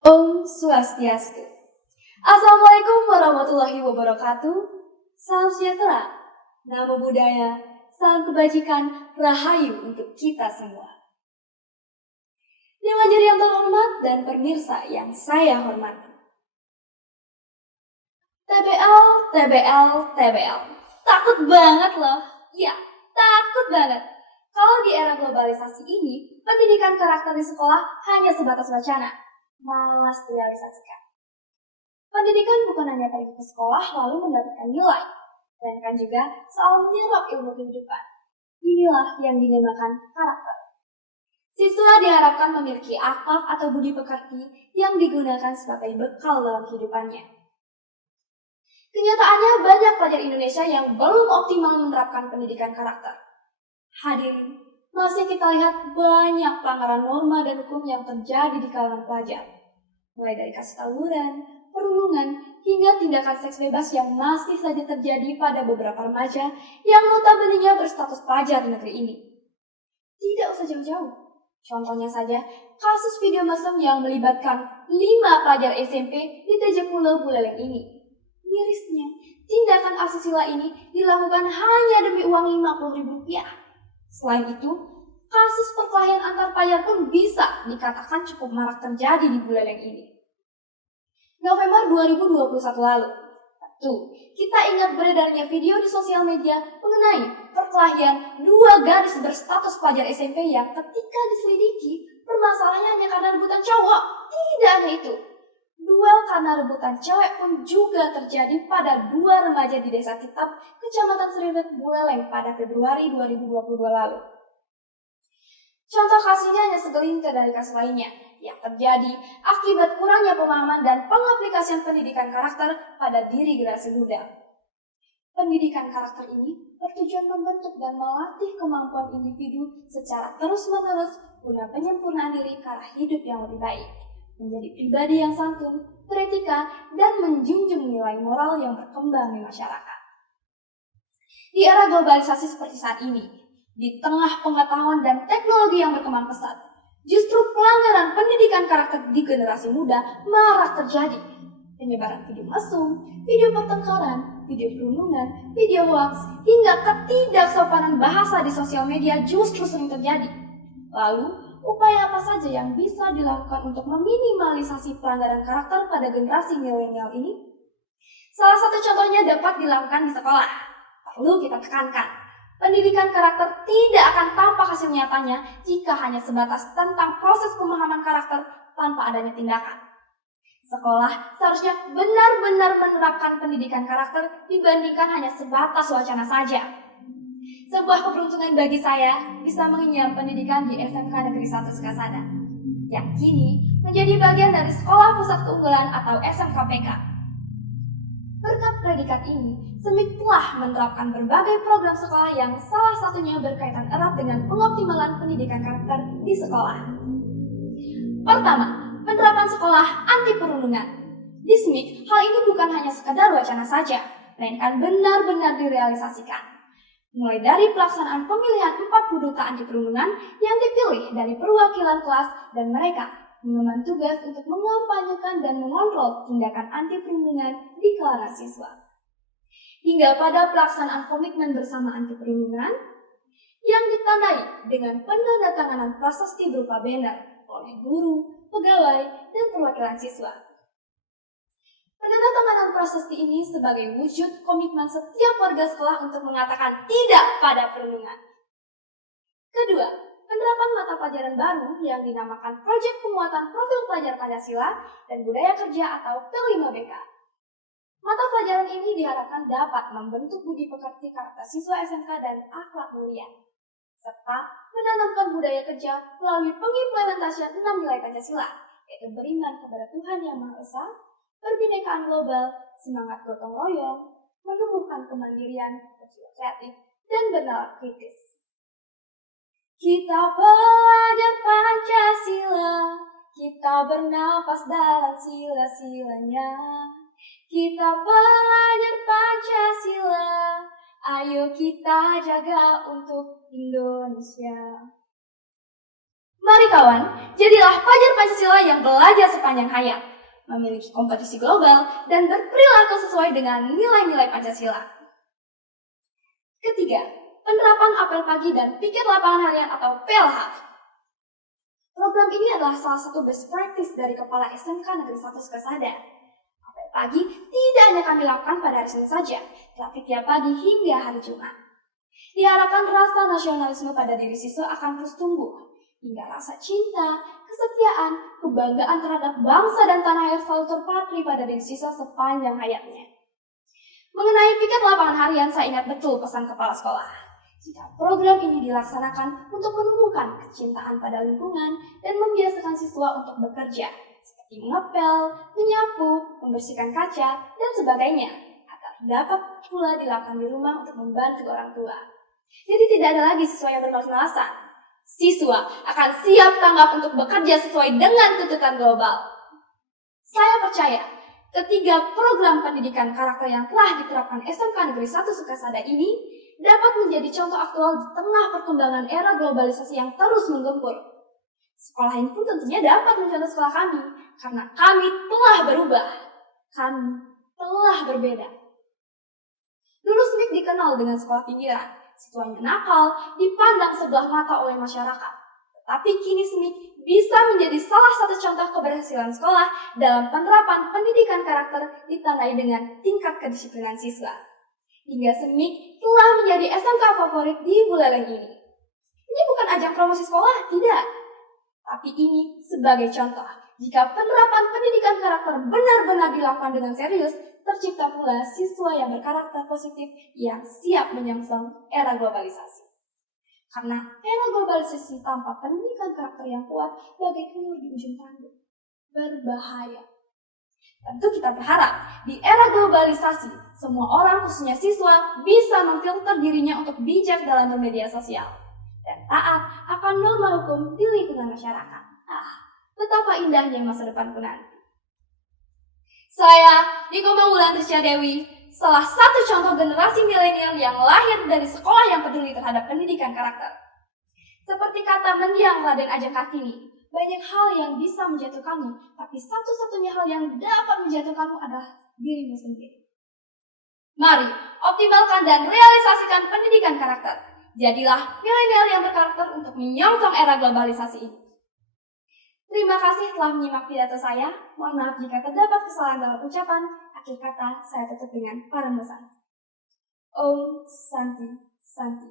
Om Swastiastu. Assalamualaikum warahmatullahi wabarakatuh. Salam sejahtera, namo buddhaya, salam kebajikan, rahayu untuk kita semua. Dewa Jari yang terhormat dan pemirsa yang saya hormati. TBL, TBL, TBL. Takut banget loh. Ya, takut banget. Kalau di era globalisasi ini, pendidikan karakter di sekolah hanya sebatas wacana. Malas direalisasikan. Pendidikan bukan hanya pergi ke sekolah lalu mendapatkan nilai, melainkan juga soal menyerap ilmu kehidupan. Inilah yang dinamakan karakter. Siswa diharapkan memiliki akhlak atau budi pekerti yang digunakan sebagai bekal dalam kehidupannya. Kenyataannya banyak pelajar Indonesia yang belum optimal menerapkan pendidikan karakter. Hadirin, masih kita lihat banyak pelanggaran norma dan hukum yang terjadi di kalangan pelajar. Mulai dari kasus tawuran, perundungan, hingga tindakan seks bebas yang masih saja terjadi pada beberapa remaja yang notabene berstatus pelajar di negeri ini. Tidak usah jauh-jauh. Contohnya saja, kasus video mesum yang melibatkan 5 pelajar SMP di Tejakula Buleleng ini. Mirisnya, tindakan asusila ini dilakukan hanya demi uang Rp50.000. Selain itu, kasus perkelahian antar pelajar pun bisa dikatakan cukup marak terjadi di Buleleng ini. November 2021 lalu, kita ingat beredarnya video di sosial media mengenai perkelahian 2 gadis berstatus pelajar SMP yang ketika diselidiki permasalahannya karena rebutan cowok. Tidak hanya itu, duel karena rebutan cewek pun juga terjadi pada 2 remaja di Desa Kitab, Kecamatan Seridet, Buleleng pada Februari 2022 lalu. Contoh kasusnya hanya segelintir dari kasus lainnya yang terjadi akibat kurangnya pemahaman dan pengaplikasian pendidikan karakter pada diri generasi muda. Pendidikan karakter ini bertujuan membentuk dan melatih kemampuan individu secara terus-menerus guna penyempurnaan diri ke arah hidup yang lebih baik, menjadi pribadi yang santun, beretika, dan menjunjung nilai moral yang berkembang di masyarakat. Di era globalisasi seperti saat ini, di tengah pengetahuan dan teknologi yang berkembang pesat, justru pelanggaran pendidikan karakter di generasi muda marak terjadi. Penyebaran video mesum, video pertengkaran, video perundungan, video hoaks, hingga ketidaksopanan bahasa di sosial media justru sering terjadi. Lalu, upaya apa saja yang bisa dilakukan untuk meminimalisasi pelanggaran karakter pada generasi milenial ini? Salah satu contohnya dapat dilakukan di sekolah. Perlu kita tekankan, pendidikan karakter tidak akan tampak hasil nyatanya jika hanya sebatas tentang proses pemahaman karakter tanpa adanya tindakan. Sekolah seharusnya benar-benar menerapkan pendidikan karakter dibandingkan hanya sebatas wacana saja. Sebuah keberuntungan bagi saya bisa mengenyam pendidikan di SMK Negeri 1 Sukasada, yang kini menjadi bagian dari Sekolah Pusat Keunggulan atau SMKPK. Berkat predikat ini, SEMIK telah menerapkan berbagai program sekolah yang salah satunya berkaitan erat dengan pengoptimalan pendidikan karakter di sekolah. Pertama, penerapan sekolah anti perundungan. Di SEMIK, hal ini bukan hanya sekadar wacana saja, melainkan benar-benar direalisasikan. Mulai dari pelaksanaan pemilihan 40 duta anti perundungan yang dipilih dari perwakilan kelas dan mereka mengemban tugas untuk mengampanyekan dan mengontrol tindakan anti perundungan di kalangan siswa. Hingga pada pelaksanaan komitmen bersama anti perundungan yang ditandai dengan penandatanganan prasasti berupa banner oleh guru, pegawai, dan perwakilan siswa. Penandatanganan prasasti ini sebagai wujud komitmen setiap warga sekolah untuk mengatakan tidak pada perundungan. Kedua, penerapan mata pelajaran baru yang dinamakan Proyek Penguatan Profil Pelajar Pancasila dan Budaya Kerja atau P5BK. Mata pelajaran ini diharapkan dapat membentuk budi pekerti karakter siswa SMK dan akhlak mulia, serta menanamkan budaya kerja melalui pengimplementasian 6 nilai Pancasila, yaitu beriman kepada Tuhan Yang Maha Esa, perbinekaan global, semangat gotong royong, menumbuhkan kemandirian, berjiwa kreatif, dan bernalar kritis. Kita pelajar Pancasila, kita bernapas dalam sila-silanya. Kita pelajar Pancasila, ayo kita jaga untuk Indonesia. Mari kawan, jadilah pelajar Pancasila yang belajar sepanjang hayat, memiliki kompetisi global, dan berperilaku sesuai dengan nilai-nilai Pancasila. Ketiga, penerapan apel pagi dan pikir lapangan harian atau PLH. Program ini adalah salah satu best practice dari Kepala SMK Negeri 1 Sukasada. Apel pagi tidak hanya kami lakukan pada hari Senin saja, tapi tiap pagi hingga hari Jumat. Diharapkan rasa nasionalisme pada diri siswa akan terus tumbuh, hingga rasa cinta, kesetiaan, kebanggaan terhadap bangsa dan tanah air selalu terpatri pada diri siswa sepanjang hayatnya. Mengenai piket lapangan harian, saya ingat betul pesan kepala sekolah. Jika program ini dilaksanakan untuk menumbuhkan kecintaan pada lingkungan dan membiasakan siswa untuk bekerja, seperti mengepel, menyapu, membersihkan kaca, dan sebagainya, agar dapat pula dilakukan di rumah untuk membantu orang tua. Jadi tidak ada lagi siswa yang bermalas-malasan. Siswa akan siap tanggap untuk bekerja sesuai dengan tuntutan global. Saya percaya, ketiga program pendidikan karakter yang telah diterapkan SMK Negeri 1 Sukasada ini dapat menjadi contoh aktual di tengah perkembangan era globalisasi yang terus menggempur. Sekolah ini pun tentunya dapat mencontoh sekolah kami, karena kami telah berubah. Kami telah berbeda. Dulu SMIK dikenal dengan sekolah pinggiran. Siswanya nakal, dipandang sebelah mata oleh masyarakat. Tetapi kini SMIK bisa menjadi salah satu contoh keberhasilan sekolah dalam penerapan pendidikan karakter ditandai dengan tingkat kedisiplinan siswa. Hingga SMIK telah menjadi SMK favorit di Buleleng ini. Ini bukan ajang promosi sekolah, tidak. Tapi ini sebagai contoh, jika penerapan pendidikan karakter benar-benar dilakukan dengan serius, tercipta pula siswa yang berkarakter positif yang siap menyongsong era globalisasi. Karena era globalisasi tanpa pendidikan karakter yang kuat bagai telur di ujung tanduk, berbahaya. Tentu kita berharap di era globalisasi, semua orang khususnya siswa bisa memfilter dirinya untuk bijak dalam bermedia sosial dan taat akan norma hukum di lingkungan masyarakat. Betapa indahnya masa depanku nanti. Saya, Niko Manggulan Trisya Dewi, salah satu contoh generasi milenial yang lahir dari sekolah yang peduli terhadap pendidikan karakter. Seperti kata mendiang Raden Ajeng Kartini, banyak hal yang bisa menjatuhkanmu, tapi satu-satunya hal yang dapat menjatuhkanmu adalah dirimu sendiri. Mari, optimalkan dan realisasikan pendidikan karakter. Jadilah milenial yang berkarakter untuk menyongsong era globalisasi ini. Terima kasih telah menyimak pidato saya. Mohon maaf jika terdapat kesalahan dalam ucapan. Akhir kata, saya tutup dengan paramesan. Om Santi Santi.